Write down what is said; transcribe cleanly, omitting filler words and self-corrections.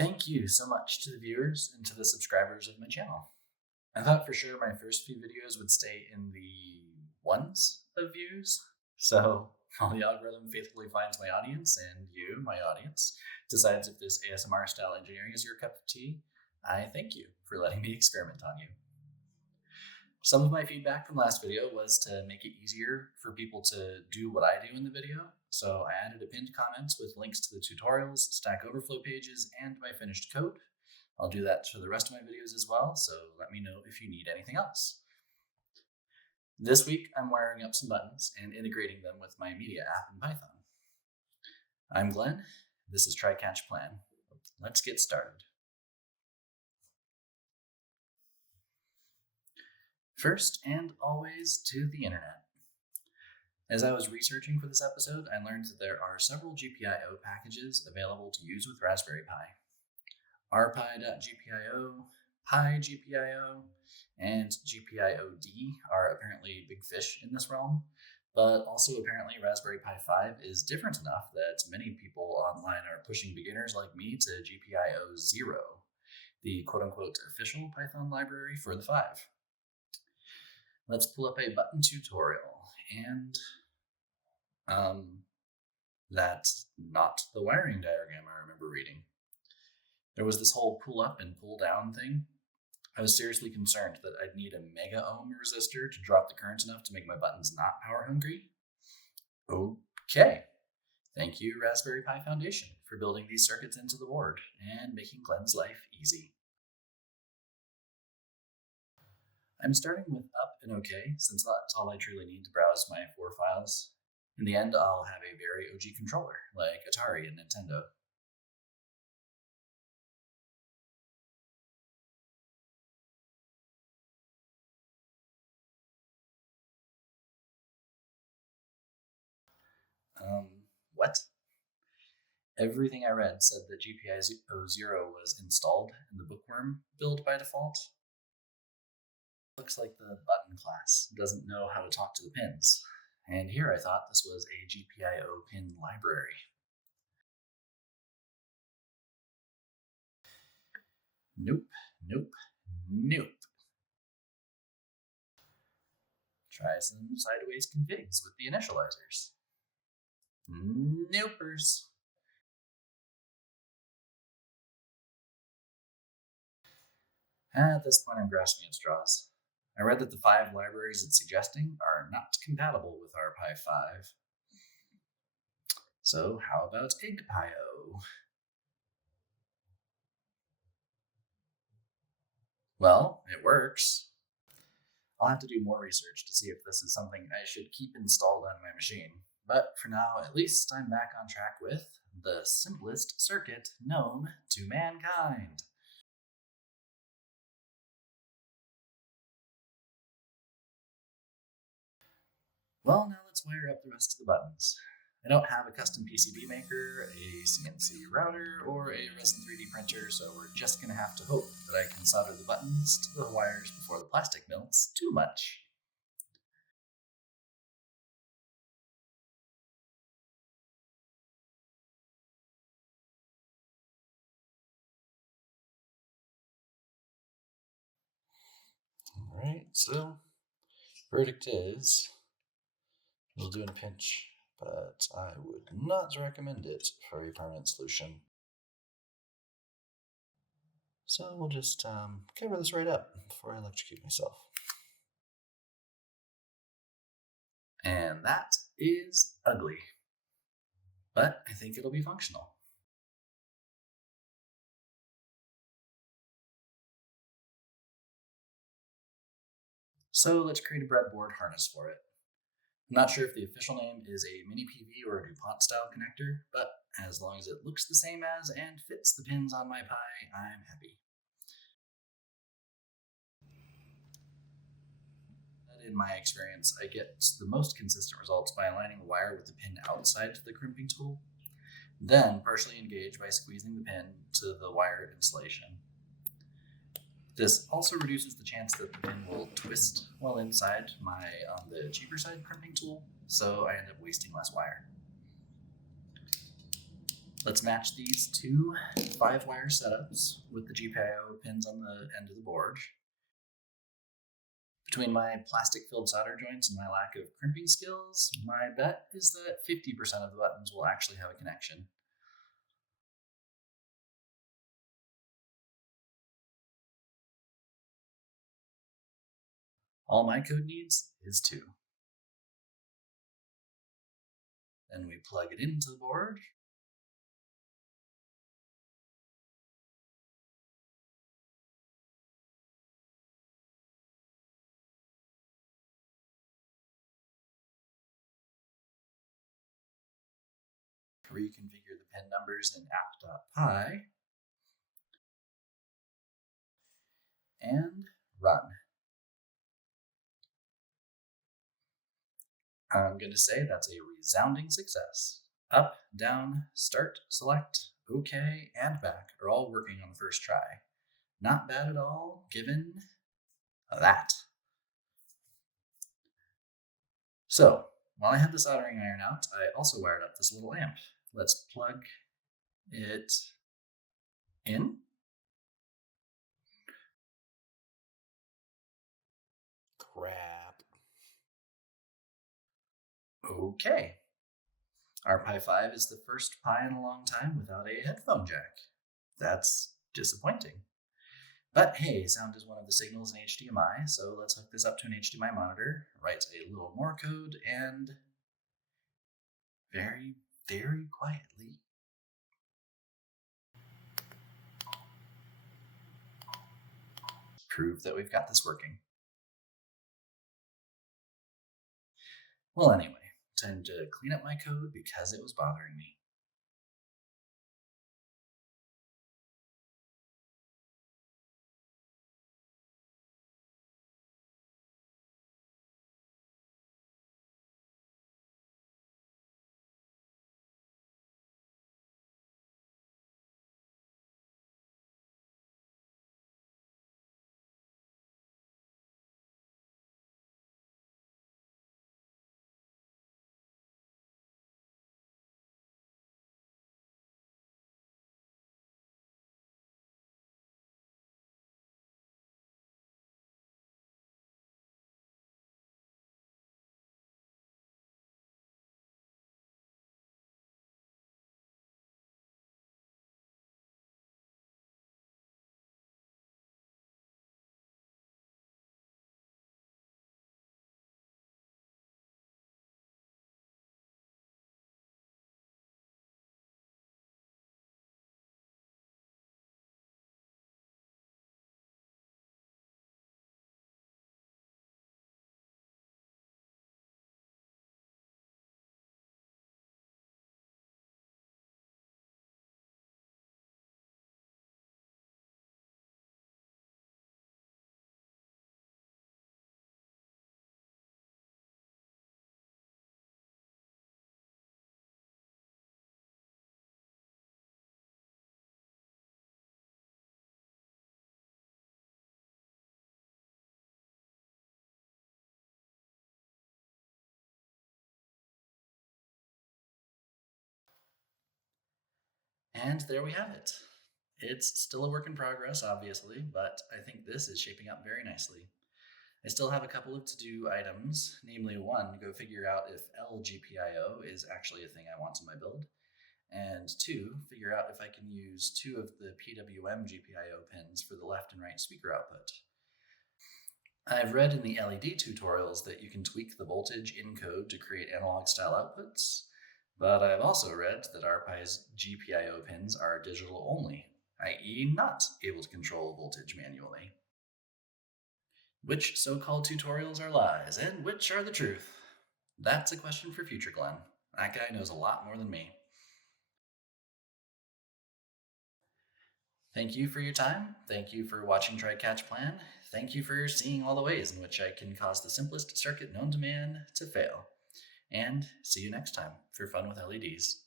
Thank you so much to the viewers and to the subscribers of my channel. I thought for sure my first few videos would stay in the ones of views, so while the algorithm faithfully finds my audience and you, my audience, decides if this ASMR style engineering is your cup of tea, I thank you for letting me experiment on you. Some of my feedback from last video was to make it easier for people to do what I do in the video, so I added a pinned comments with links to the tutorials, Stack Overflow pages, and my finished code. I'll do that for the rest of my videos as well, so let me know if you need anything else. This week, I'm wiring up some buttons and integrating them with my media app in Python. I'm Glenn. This is Try Catch Plan. Let's get started. First and always to the internet. As I was researching for this episode, I learned that there are several GPIO packages available to use with Raspberry Pi. RPi.GPIO, Pi GPIO, and GPIO-D are apparently big fish in this realm, but also apparently Raspberry Pi 5 is different enough that many people online are pushing beginners like me to GPIO 0, the quote-unquote official Python library for the 5. Let's pull up a button tutorial, and that's not the wiring diagram I remember reading. There was this whole pull up and pull down thing. I was seriously concerned that I'd need a mega ohm resistor to drop the current enough to make my buttons not power hungry. Okay. Thank you, Raspberry Pi Foundation, for building these circuits into the board and making Glenn's life easy. I'm starting with up and OK, since that's all I truly need to browse my 4 files. In the end, I'll have a very OG controller, like Atari and Nintendo. What? Everything I read said that GPIO 0 was installed in the bookworm build by default. Looks like the button class doesn't know how to talk to the pins. And here I thought this was a GPIO pin library. Nope, nope, nope. Try some sideways configs with the initializers. Nopers. At this point, I'm grasping at straws. I read that the 5 libraries it's suggesting are not compatible with RPi5. So how about a GPIO? Well, it works. I'll have to do more research to see if this is something I should keep installed on my machine. But for now, at least I'm back on track with the simplest circuit known to mankind. Well, now let's wire up the rest of the buttons. I don't have a custom PCB maker, a CNC router, or a resin 3D printer, so we're just gonna have to hope that I can solder the buttons to the wires before the plastic melts too much. Alright, so verdict is it'll do in a pinch, but I would not recommend it for a permanent solution. So we'll just cover this right up before I electrocute myself. And that is ugly, but I think it'll be functional. So let's create a breadboard harness for it. I'm not sure if the official name is a mini PV or a DuPont style connector, but as long as it looks the same as and fits the pins on my Pi, I'm happy. In my experience, I get the most consistent results by aligning the wire with the pin outside the crimping tool, then partially engage by squeezing the pin to the wire insulation. This also reduces the chance that the pin will twist while inside my on the cheaper side crimping tool, so I end up wasting less wire. Let's match these two 5-wire setups with the GPIO pins on the end of the board. Between my plastic-filled solder joints and my lack of crimping skills, my bet is that 50% of the buttons will actually have a connection. All my code needs is 2. Then we plug it into the board. Reconfigure the pin numbers in app.py, and run. I'm going to say that's a resounding success. Up, down, start, select, OK, and back are all working on the first try. Not bad at all, given that. So, while I had the soldering iron out, I also wired up this little amp. Let's plug it in. Crap. Okay. RPi5 is the first Pi in a long time without a headphone jack. That's disappointing. But hey, sound is one of the signals in HDMI, so let's hook this up to an HDMI monitor, write a little more code, and very, very quietly prove that we've got this working. Well, anyway, time to clean up my code because it was bothering me. And there we have it. It's still a work in progress, obviously, but I think this is shaping up very nicely. I still have a couple of to-do items, namely one, go figure out if LGPIO is actually a thing I want in my build, and 2, figure out if I can use 2 of the PWM GPIO pins for the left and right speaker output. I've read in the LED tutorials that you can tweak the voltage in code to create analog style outputs, but I've also read that RPi's GPIO pins are digital only, i.e. not able to control voltage manually. Which so-called tutorials are lies, and which are the truth? That's a question for future Glenn. That guy knows a lot more than me. Thank you for your time. Thank you for watching Try Catch Plan. Thank you for seeing all the ways in which I can cause the simplest circuit known to man to fail. And see you next time for fun with LEDs.